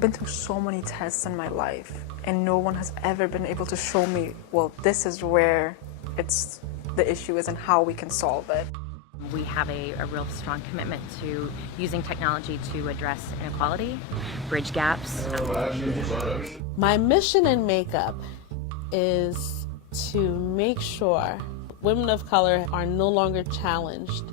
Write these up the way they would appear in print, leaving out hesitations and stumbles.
I've been through so many tests in my life, and no one has ever been able to show me, well, this is where the issue is and how we can solve it. We have a real strong commitment to using technology to address inequality, bridge gaps. My mission in makeup is to make sure women of color are no longer challenged.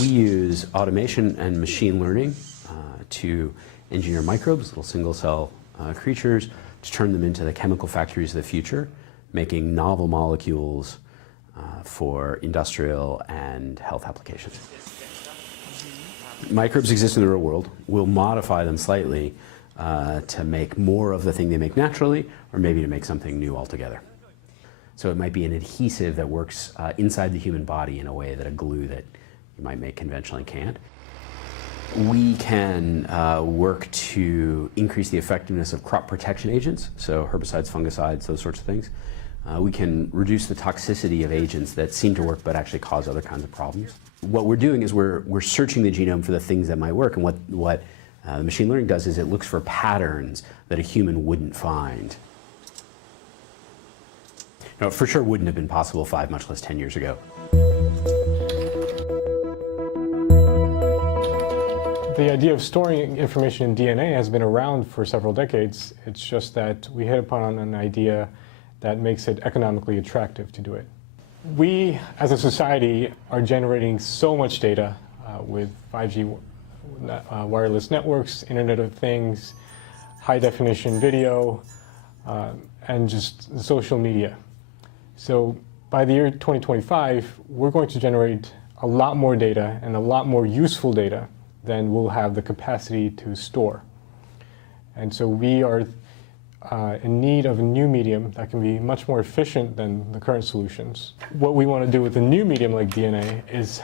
We use automation and machine learning to engineer microbes, little single-cell creatures, to turn them into the chemical factories of the future, making novel molecules for industrial and health applications. Microbes exist in the real world. We'll modify them slightly to make more of the thing they make naturally, or maybe to make something new altogether. So it might be an adhesive that works inside the human body in a way that a glue that you might make conventionally can't. We can work to increase the effectiveness of crop protection agents, so herbicides, fungicides, those sorts of things. We can reduce the toxicity of agents that seem to work but actually cause other kinds of problems. What we're doing is we're searching the genome for the things that might work, and what machine learning does is it looks for patterns that a human wouldn't find. Now, it for sure wouldn't have been possible 5, much less 10 years ago. The idea of storing information in DNA has been around for several decades. It's just that we hit upon an idea that makes it economically attractive to do it. We, as a society, are generating so much data with 5G wireless networks, Internet of Things, high-definition video, and just social media. So by the year 2025, we're going to generate a lot more data and a lot more useful data than we'll have the capacity to store. And so we are in need of a new medium that can be much more efficient than the current solutions. What we want to do with a new medium like DNA is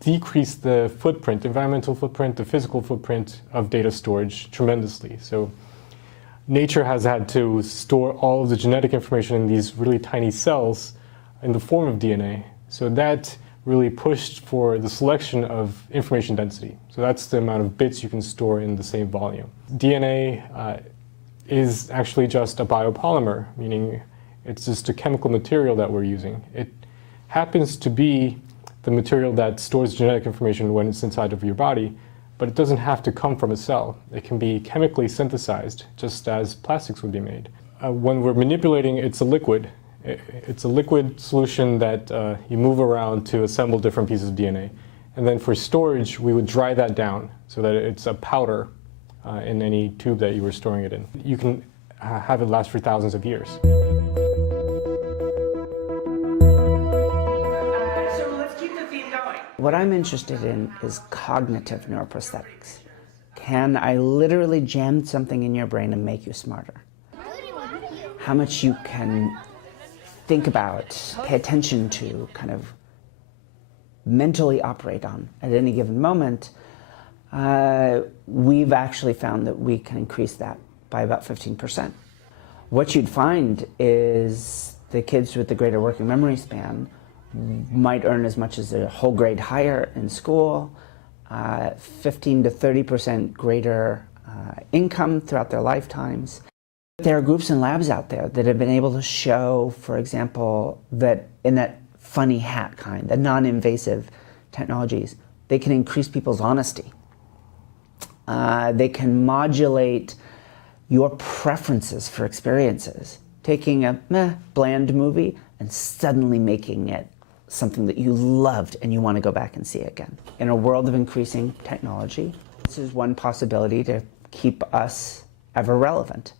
decrease the footprint, environmental footprint, the physical footprint of data storage tremendously. So nature has had to store all of the genetic information in these really tiny cells in the form of DNA. So that really pushed for the selection of information density. So that's the amount of bits you can store in the same volume. DNA is actually just a biopolymer, meaning it's just a chemical material that we're using. It happens to be the material that stores genetic information when it's inside of your body, but it doesn't have to come from a cell. It can be chemically synthesized, just as plastics would be made. When we're manipulating, it's a liquid. It's a liquid solution that you move around to assemble different pieces of DNA. And then for storage, we would dry that down so that it's a powder in any tube that you were storing it in. You can have it last for thousands of years. So let's keep the theme going. What I'm interested in is cognitive neuroprosthetics. Can I literally jam something in your brain and make you smarter? How much you can think about, pay attention to, kind of mentally operate on at any given moment, we've actually found that we can increase that by about 15%. What you'd find is the kids with the greater working memory span might earn as much as a whole grade higher in school, 15 to 30% greater income throughout their lifetimes. There are groups and labs out there that have been able to show, for example, that in that funny hat kind, the non-invasive technologies, they can increase people's honesty. They can modulate your preferences for experiences, taking a bland movie and suddenly making it something that you loved and you want to go back and see again. In a world of increasing technology, this is one possibility to keep us ever relevant.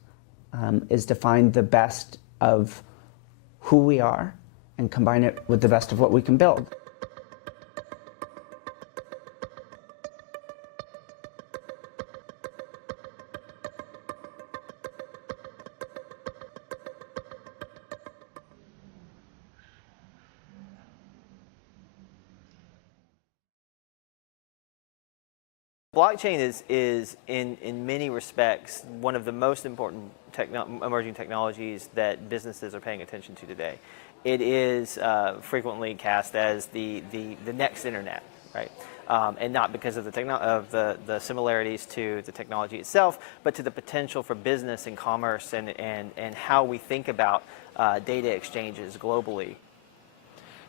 Is to find the best of who we are and combine it with the best of what we can build. Blockchain is in many respects one of the most important emerging technologies that businesses are paying attention to today. It is frequently cast as the next internet, right? And not because of the similarities to the technology itself, but to the potential for business and commerce and how we think about data exchanges globally.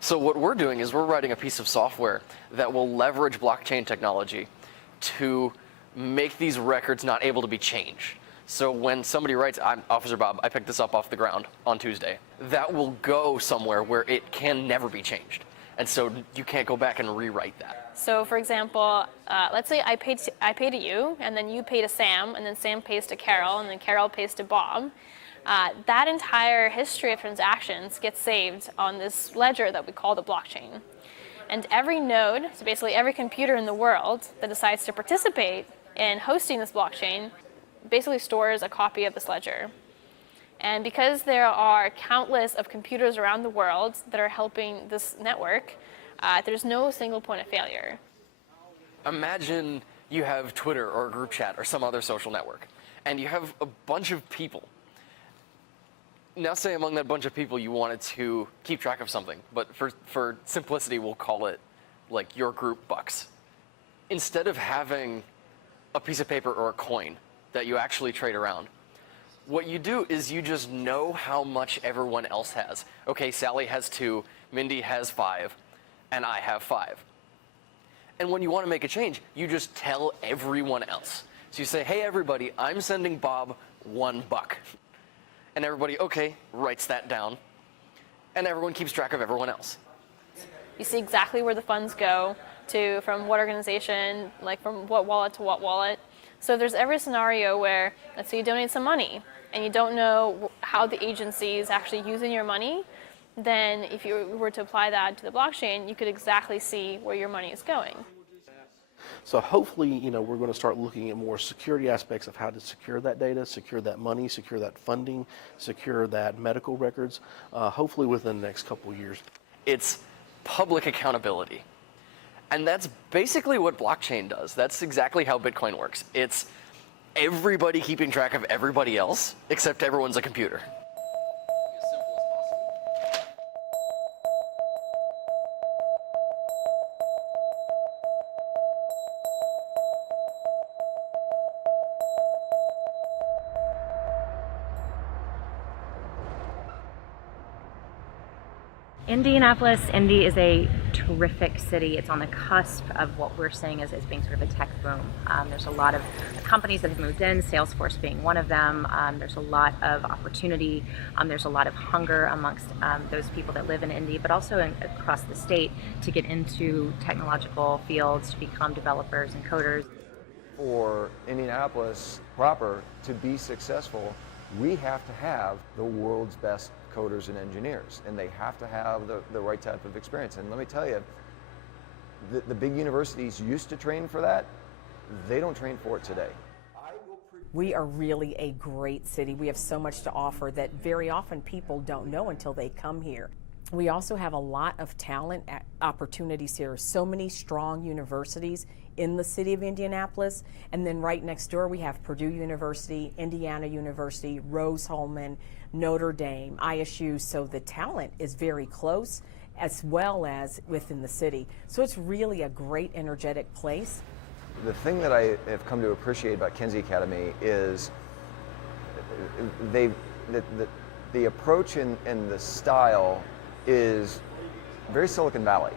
So what we're doing is we're writing a piece of software that will leverage blockchain technology to make these records not able to be changed. So when somebody writes, "I'm Officer Bob, I picked this up off the ground on Tuesday," that will go somewhere where it can never be changed. And so you can't go back and rewrite that. So for example, let's say I pay to you, and then you pay to Sam, and then Sam pays to Carol, and then Carol pays to Bob. That entire history of transactions gets saved on this ledger that we call the blockchain. And every node, so basically every computer in the world that decides to participate in hosting this blockchain, basically stores a copy of this ledger. And because there are countless of computers around the world that are helping this network, there's no single point of failure. Imagine you have Twitter or a group chat or some other social network, and you have a bunch of people. Now say among that bunch of people you wanted to keep track of something, but for simplicity we'll call it like your group bucks. Instead of having a piece of paper or a coin that you actually trade around, what you do is you just know how much everyone else has. Okay, Sally has 2, Mindy has 5, and I have 5. And when you want to make a change, you just tell everyone else. So you say, "Hey everybody, I'm sending Bob $1." And everybody, okay, writes that down. And everyone keeps track of everyone else. You see exactly where the funds go to, from what organization, like from what wallet to what wallet. So there's every scenario where, let's say you donate some money, and you don't know how the agency is actually using your money, then if you were to apply that to the blockchain, you could exactly see where your money is going. So hopefully, we're going to start looking at more security aspects of how to secure that data, secure that money, secure that funding, secure that medical records, hopefully within the next couple of years. It's public accountability. And that's basically what blockchain does. That's exactly how Bitcoin works. It's everybody keeping track of everybody else, except everyone's a computer. Indianapolis, Indy is a terrific city. It's on the cusp of what we're seeing as being sort of a tech boom. There's a lot of companies that have moved in, Salesforce being one of them. There's a lot of opportunity. There's a lot of hunger amongst those people that live in Indy, but also across the state to get into technological fields, to become developers and coders. For Indianapolis proper to be successful, we have to have the world's best coders and engineers, and they have to have the right type of experience. And let me tell you, the big universities used to train for that. They don't train for it today. We are really a great city. We have so much to offer that very often people don't know until they come here. We also have a lot of talent opportunities here. So many strong universities in the city of Indianapolis. And then right next door we have Purdue University, Indiana University, Rose-Hulman, Notre Dame, ISU. So the talent is very close as well as within the city. So it's really a great, energetic place. The thing that I have come to appreciate about Kinsey Academy is the approach and the style is very Silicon Valley,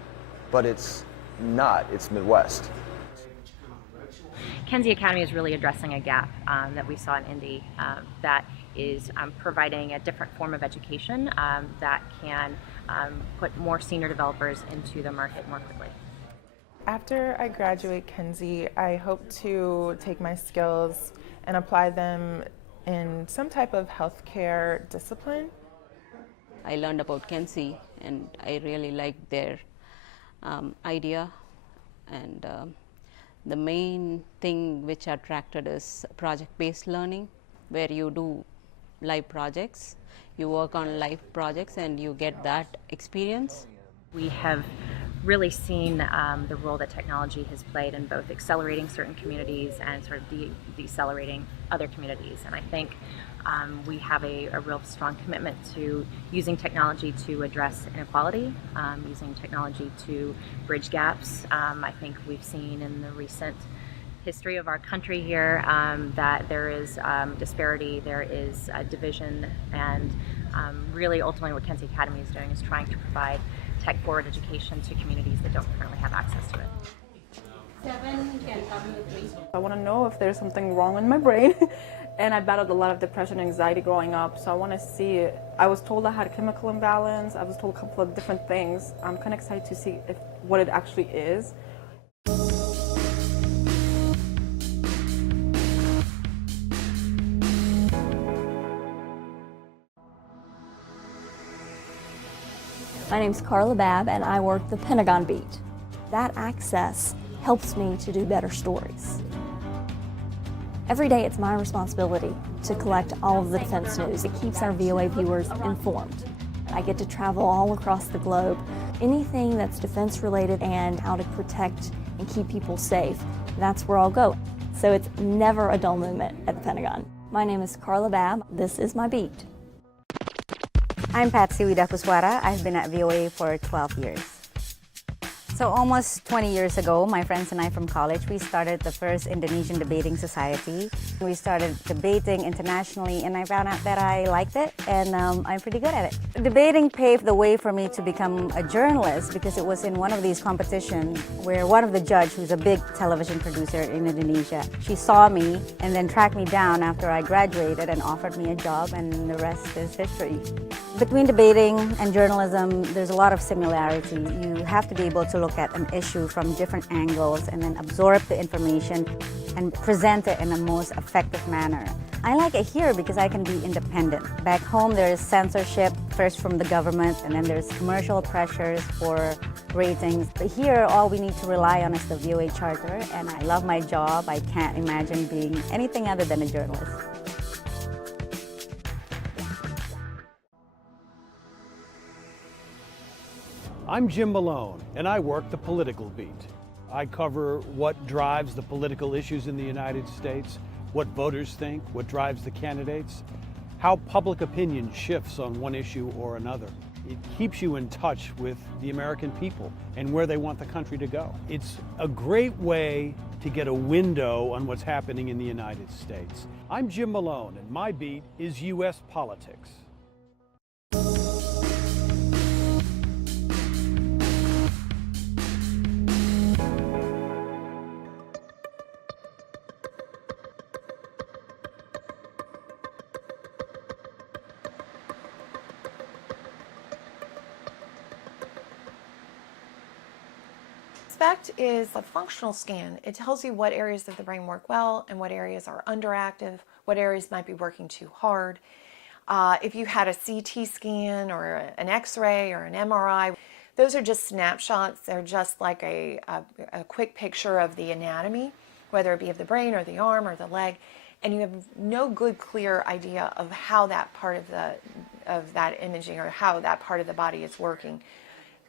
but it's not, it's Midwest. Kinsey Academy is really addressing a gap that we saw in Indy that is providing a different form of education that can put more senior developers into the market more quickly. After I graduate Kinsey, I hope to take my skills and apply them in some type of healthcare discipline. I learned about Kinsey and I really liked their idea, and the main thing which attracted is project-based learning, where you do live projects, you work on live projects and you get that experience. We have really seen the role that technology has played in both accelerating certain communities and sort of decelerating other communities. And I think we have a real strong commitment to using technology to address inequality, using technology to bridge gaps. I think we've seen in the recent history of our country here that there is disparity, there is division, and really ultimately what Kenzie Academy is doing is trying to provide tech-forward education to communities that don't currently have access to it. 7 can come with me. I want to know if there's something wrong in my brain. And I battled a lot of depression and anxiety growing up, so I want to see it. I was told I had a chemical imbalance. I was told a couple of different things. I'm kind of excited to see what it actually is. My name's Carla Babb, and I work the Pentagon beat. That access helps me to do better stories. Every day it's my responsibility to collect all of the defense news. It keeps our VOA viewers informed. I get to travel all across the globe. Anything that's defense related and how to protect and keep people safe, that's where I'll go. So it's never a dull moment at the Pentagon. My name is Carla Babb. This is my beat. I'm Patsy Widakuswara. I've been at VOA for 12 years. So almost 20 years ago, my friends and I from college, we started the first Indonesian Debating Society. We started debating internationally, and I found out that I liked it, and I'm pretty good at it. Debating paved the way for me to become a journalist because it was in one of these competitions where one of the judges, who's a big television producer in Indonesia, she saw me and then tracked me down after I graduated and offered me a job, and the rest is history. Between debating and journalism, there's a lot of similarity. You have to be able to look at an issue from different angles and then absorb the information and present it in the most effective manner. I like it here because I can be independent. Back home, there's censorship, first from the government, and then there's commercial pressures for ratings. But here, all we need to rely on is the VOA Charter, and I love my job. I can't imagine being anything other than a journalist. I'm Jim Malone, and I work the political beat. I cover what drives the political issues in the United States, what voters think, what drives the candidates, how public opinion shifts on one issue or another. It keeps you in touch with the American people and where they want the country to go. It's a great way to get a window on what's happening in the United States. I'm Jim Malone, and my beat is U.S. politics. SPECT is a functional scan. It tells you what areas of the brain work well and what areas are underactive, what areas might be working too hard. If you had a CT scan or an X-ray or an MRI, those are just snapshots. They're just like a quick picture of the anatomy, whether it be of the brain or the arm or the leg, and you have no good, clear idea of how that part of that imaging or how that part of the body is working.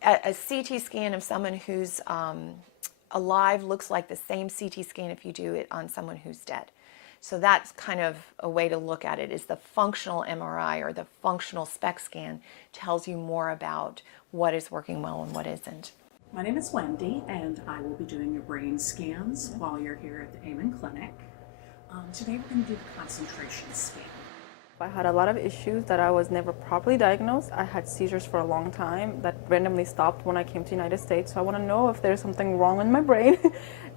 A CT scan of someone who's alive looks like the same CT scan if you do it on someone who's dead. So that's kind of a way to look at it, is the functional MRI or the functional SPECT scan tells you more about what is working well and what isn't. My name is Wendy, and I will be doing your brain scans while you're here at the Amen Clinic. Today we're going to do the concentration scan. I had a lot of issues that I was never properly diagnosed. I had seizures for a long time that randomly stopped when I came to the United States. So I want to know if there's something wrong in my brain.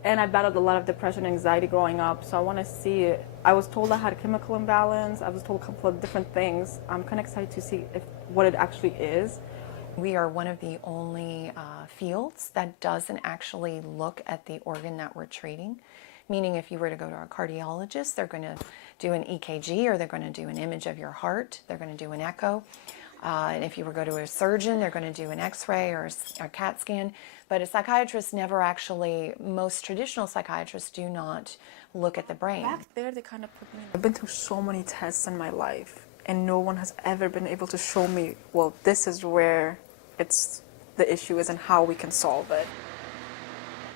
And I battled a lot of depression and anxiety growing up. So I want to see it. I was told I had a chemical imbalance. I was told a couple of different things. I'm kind of excited to see what it actually is. We are one of the only fields that doesn't actually look at the organ that we're treating. Meaning if you were to go to a cardiologist, they're going to do an EKG, or they're going to do an image of your heart, they're going to do an echo. And if you were to go to a surgeon, they're going to do an X-ray or a CAT scan. But a psychiatrist never actually, most traditional psychiatrists do not look at the brain. Back there, they kind of put me. I've been through so many tests in my life, and no one has ever been able to show me, well, this is where the issue is and how we can solve it.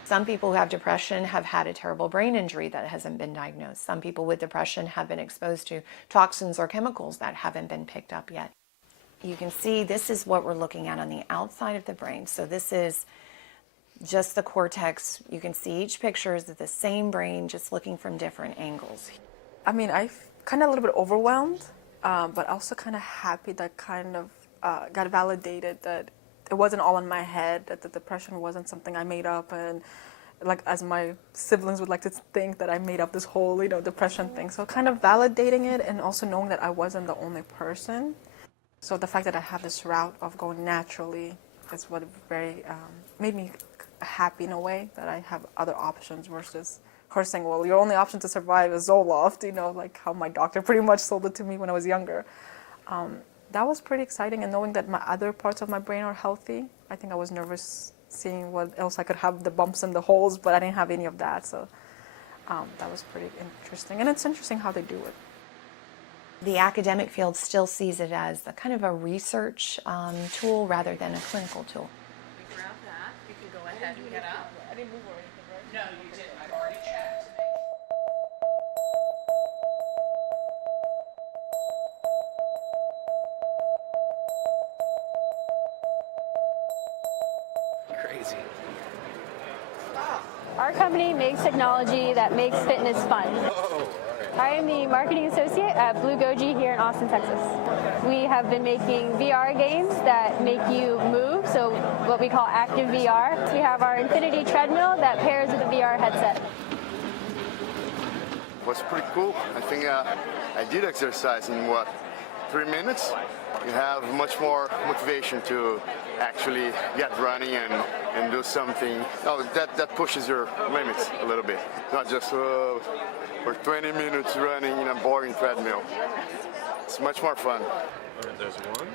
Some people who have depression have had a terrible brain injury that hasn't been diagnosed. Some people with depression have been exposed to toxins or chemicals that haven't been picked up yet. You can see this is what we're looking at on the outside of the brain. So this is just the cortex. You can see each picture is the same brain, just looking from different angles. I mean, I kind of a little bit overwhelmed, but also kind of happy that kind of got validated that it wasn't all in my head, that the depression wasn't something I made up, and like as my siblings would like to think that I made up this whole, depression thing. So kind of validating it and also knowing that I wasn't the only person. So the fact that I have this route of going naturally is what very made me happy in a way, that I have other options versus her saying, well, your only option to survive is Zoloft, like how my doctor pretty much sold it to me when I was younger. That was pretty exciting, and knowing that my other parts of my brain are healthy. I think I was nervous seeing what else I could have, the bumps and the holes, but I didn't have any of that, so that was pretty interesting. And it's interesting how they do it. The academic field still sees it as a kind of a research tool rather than a clinical tool. We grab that. You can go ahead and get up. I didn't move or anything, right? No, you didn't. I've already checked. Crazy. Our company makes technology that makes fitness fun. I am the marketing associate at Blue Goji here in Austin, Texas. We have been making VR games that make you move, so what we call active VR. We have our Infinity treadmill that pairs with a VR headset. It was pretty cool. I think I did exercise in 3 minutes. You have much more motivation to actually get running and do something. That pushes your limits a little bit. Not just for 20 minutes running in a boring treadmill. It's much more fun. All right, there's one,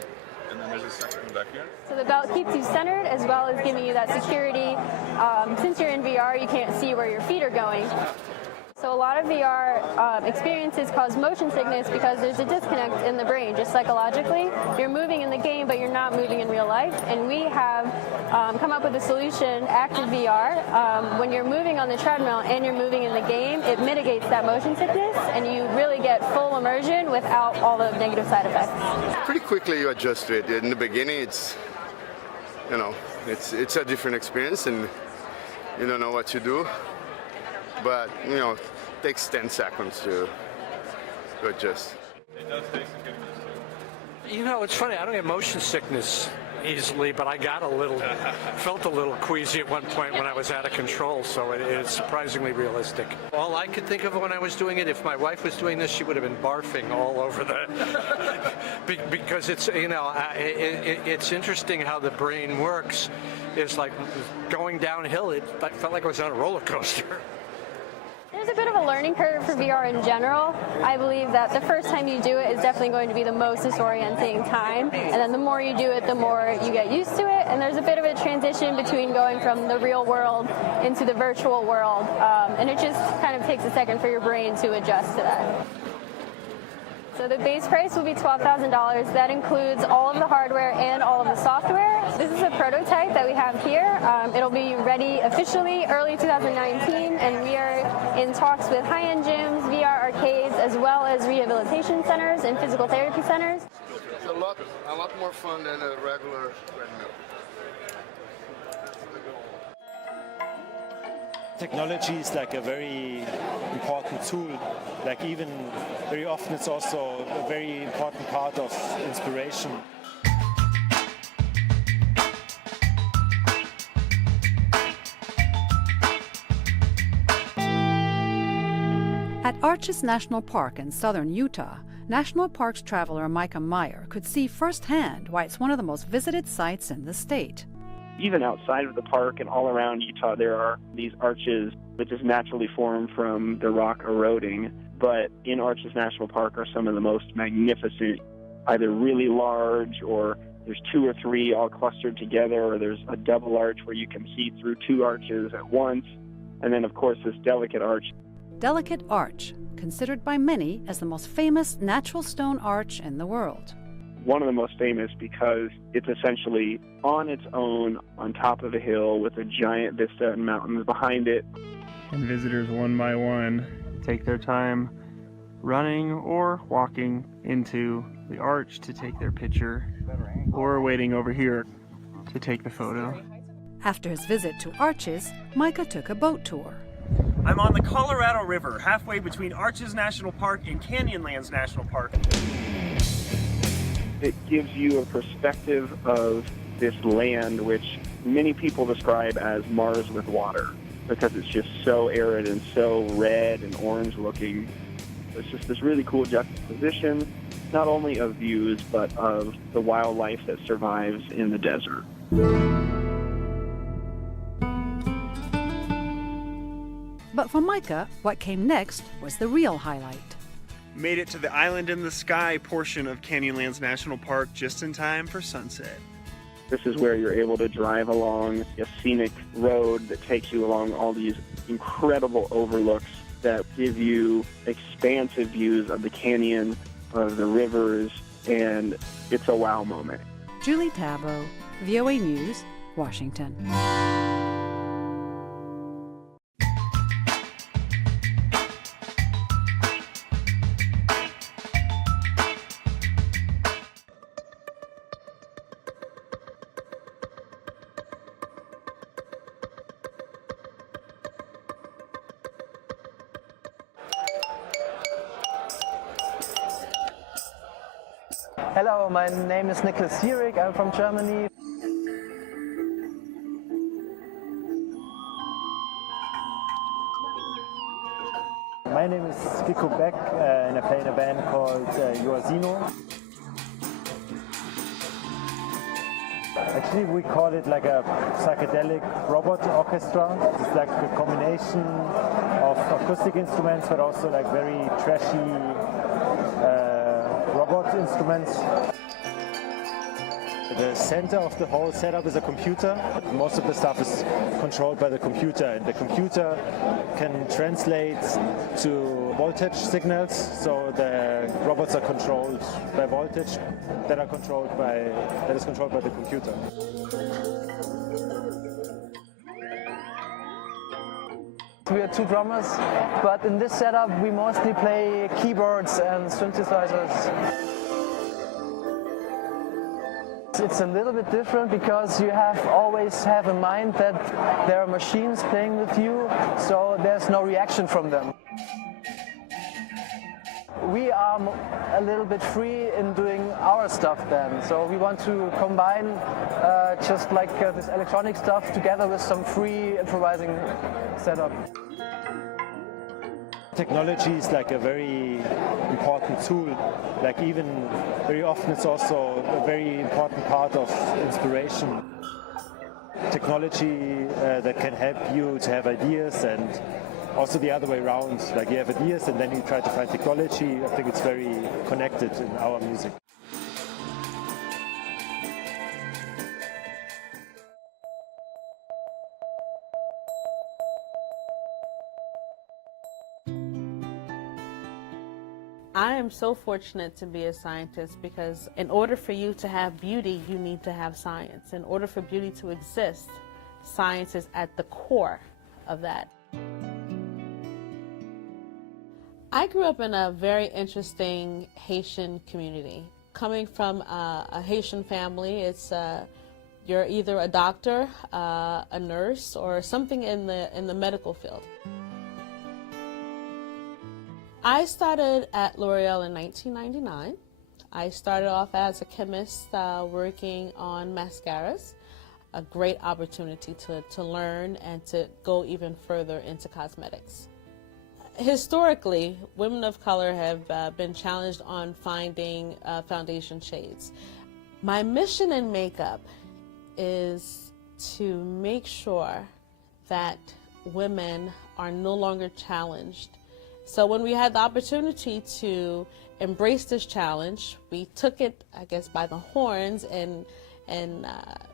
and then there's a second one back here. So the belt keeps you centered as well as giving you that security. Since you're in VR, you can't see where your feet are going. So a lot of VR experiences cause motion sickness because there's a disconnect in the brain, just psychologically. You're moving in the game, but you're not moving in real life. And we have come up with a solution, Active VR. When you're moving on the treadmill and you're moving in the game, it mitigates that motion sickness, and you really get full immersion without all the negative side effects. Pretty quickly you adjust to it. In the beginning, it's a different experience, and you don't know what to do. But, it takes 10 seconds to adjust. It does take some getting used to. It's funny, I don't get motion sickness easily, but I felt a little queasy at one point when I was out of control, so it's surprisingly realistic. All I could think of when I was doing it, if my wife was doing this, she would have been barfing all over because it's, it's interesting how the brain works. It's like going downhill, I felt like I was on a roller coaster. There's a bit of a learning curve for VR in general. I believe that the first time you do it is definitely going to be the most disorienting time, and then the more you do it, the more you get used to it, and there's a bit of a transition between going from the real world into the virtual world, and it just kind of takes a second for your brain to adjust to that. So the base price will be $12,000. That includes all of the hardware and all of the software. This is a prototype that we have here. It'll be ready officially early 2019, and we are in talks with high-end gyms, VR arcades, as well as rehabilitation centers and physical therapy centers. It's a lot more fun than a regular treadmill. Technology is like a very important tool. Like even very often it's also a very important part of inspiration. At Arches National Park in southern Utah, National Parks traveler Micah Meyer could see firsthand why it's one of the most visited sites in the state. Even outside of the park and all around Utah, there are these arches that just naturally form from the rock eroding. But in Arches National Park are some of the most magnificent, either really large or there's 2 or 3 all clustered together, or there's a double arch where you can see through 2 arches at once. And then, of course, this Delicate Arch. Delicate Arch, considered by many as the most famous natural stone arch in the world. one of the most famous because it's essentially on its own on top of a hill with a giant vista and mountains behind it. And visitors one by one take their time running or walking into the arch to take their picture, or waiting over here to take the photo. After his visit to Arches, Micah took a boat tour. I'm on the Colorado River, halfway between Arches National Park and Canyonlands National Park. It gives you a perspective of this land, which many people describe as Mars with water, because it's just so arid and so red and orange looking. It's just this really cool juxtaposition, not only of views, but of the wildlife that survives in the desert. But for Micah, what came next was the real highlight. Made it to the Island in the Sky portion of Canyonlands National Park just in time for sunset. This is where you're able to drive along a scenic road that takes you along all these incredible overlooks that give you expansive views of the canyon, of the rivers, and it's a wow moment. Julie Tabo, VOA News, Washington. Hello, my name is Nicholas Sierig. I'm from Germany. My name is Vico Beck, and I play in a band called Yoazino. Actually, we call it like a psychedelic robot orchestra. It's like a combination of acoustic instruments, but also like very trashy robot instruments. The center of the whole setup is a computer. Most of the stuff is controlled by the computer, and the computer can translate to voltage signals, so the robots are controlled by voltage that is controlled by the computer. We are two drummers, but in this setup we mostly play keyboards and synthesizers. It's a little bit different because you always have in mind that there are machines playing with you, so there's no reaction from them. We are a little bit free in doing our stuff then, so we want to combine just like this electronic stuff together with some free improvising setup. Technology is like a very important tool. Like even very often it's also a very important part of inspiration. Technology that can help you to have ideas, and also the other way around. Like you have ideas and then you try to find technology. I think it's very connected in our music. I am so fortunate to be a scientist because in order for you to have beauty, you need to have science. In order for beauty to exist, science is at the core of that. I grew up in a very interesting Haitian community. Coming from a Haitian family, it's you're either a doctor, a nurse, or something in the medical field. I started at L'Oreal in 1999. I started off as a chemist working on mascaras, a great opportunity to learn and to go even further into cosmetics. Historically, women of color have been challenged on finding foundation shades. My mission in makeup is to make sure that women are no longer challenged. So when we had the opportunity to embrace this challenge, we took it, I guess, by the horns and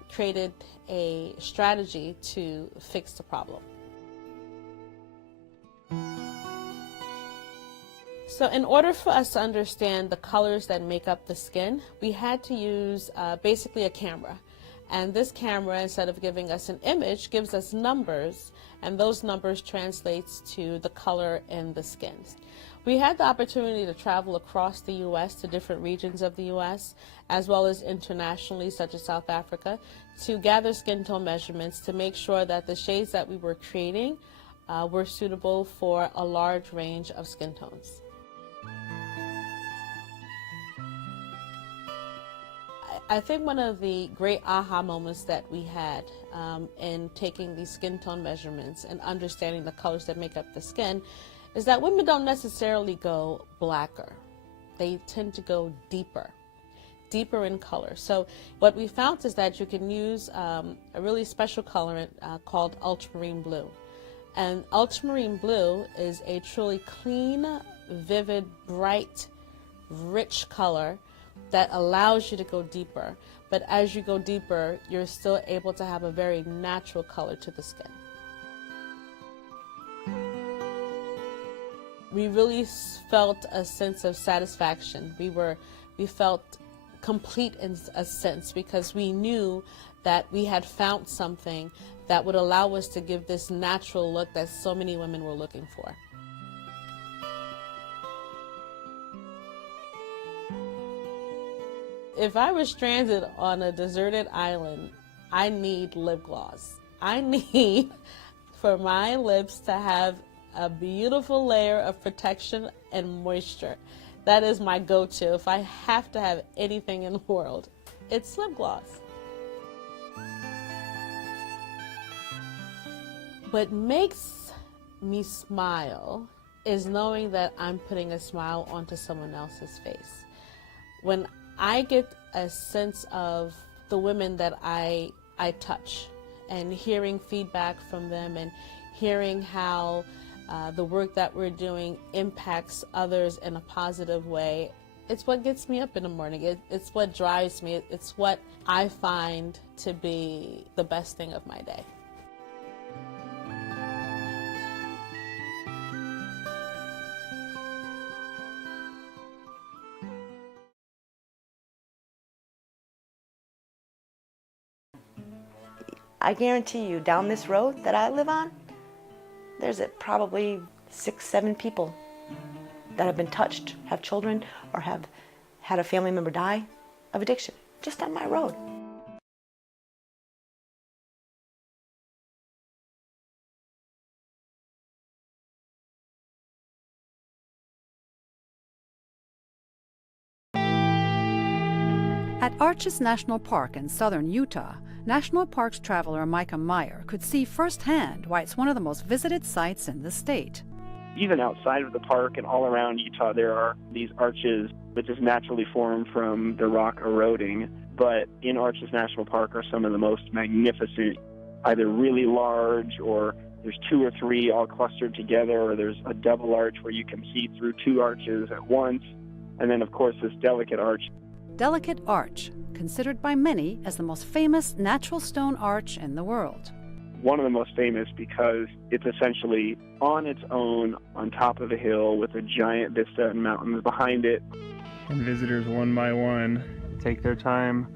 created a strategy to fix the problem. So in order for us to understand the colors that make up the skin, we had to use basically a camera. And this camera, instead of giving us an image, gives us numbers, and those numbers translates to the color in the skin. We had the opportunity to travel across the U.S. to different regions of the U.S., as well as internationally, such as South Africa, to gather skin tone measurements to make sure that the shades that we were creating were suitable for a large range of skin tones. I think one of the great aha moments that we had in taking these skin tone measurements and understanding the colors that make up the skin is that women don't necessarily go blacker. They tend to go deeper in color. So what we found is that you can use a really special colorant called ultramarine blue. And ultramarine blue is a truly clean, vivid, bright, rich color that allows you to go deeper. But as you go deeper, you're still able to have a very natural color to the skin. We really felt a sense of satisfaction. We felt complete in a sense because we knew that we had found something that would allow us to give this natural look that so many women were looking for. If I was stranded on a deserted island, I need lip gloss. I need for my lips to have a beautiful layer of protection and moisture. That is my go-to. If I have to have anything in the world, it's lip gloss. What makes me smile is knowing that I'm putting a smile onto someone else's face. When I get a sense of the women that I touch and hearing feedback from them and hearing how the work that we're doing impacts others in a positive way, it's what gets me up in the morning. It's what drives me. It's what I find to be the best thing of my day. I guarantee you, down this road that I live on, there's probably 6, 7 people that have been touched, have children, or have had a family member die of addiction, just on my road. At Arches National Park in southern Utah, National Parks traveler Micah Meyer could see firsthand why it's one of the most visited sites in the state. Even outside of the park and all around Utah, there are these arches that just naturally form from the rock eroding. But in Arches National Park are some of the most magnificent, either really large or there's 2 or 3 all clustered together, or there's a double arch where you can see through 2 arches at once. And then, of course, this delicate arch. Delicate Arch, considered by many as the most famous natural stone arch in the world. One of the most famous because it's essentially on its own on top of a hill with a giant vista and mountains behind it. And visitors one by one take their time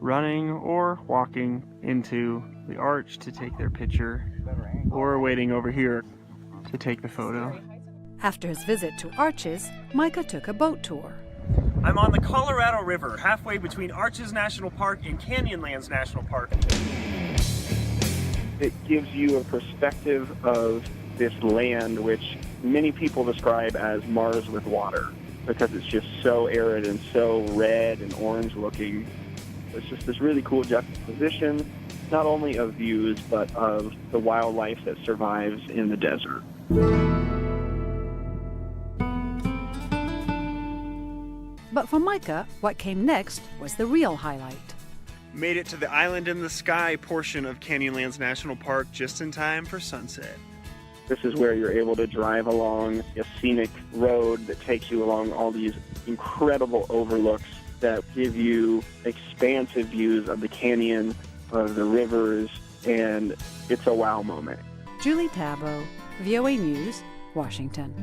running or walking into the arch to take their picture, or waiting over here to take the photo. After his visit to Arches, Micah took a boat tour. I'm on the Colorado River, halfway between Arches National Park and Canyonlands National Park. It gives you a perspective of this land, which many people describe as Mars with water, because it's just so arid and so red and orange looking. It's just this really cool juxtaposition, not only of views, but of the wildlife that survives in the desert. But for Micah, what came next was the real highlight. Made it to the Island in the Sky portion of Canyonlands National Park just in time for sunset. This is where you're able to drive along a scenic road that takes you along all these incredible overlooks that give you expansive views of the canyon, of the rivers, and it's a wow moment. Julie Tabo, VOA News, Washington.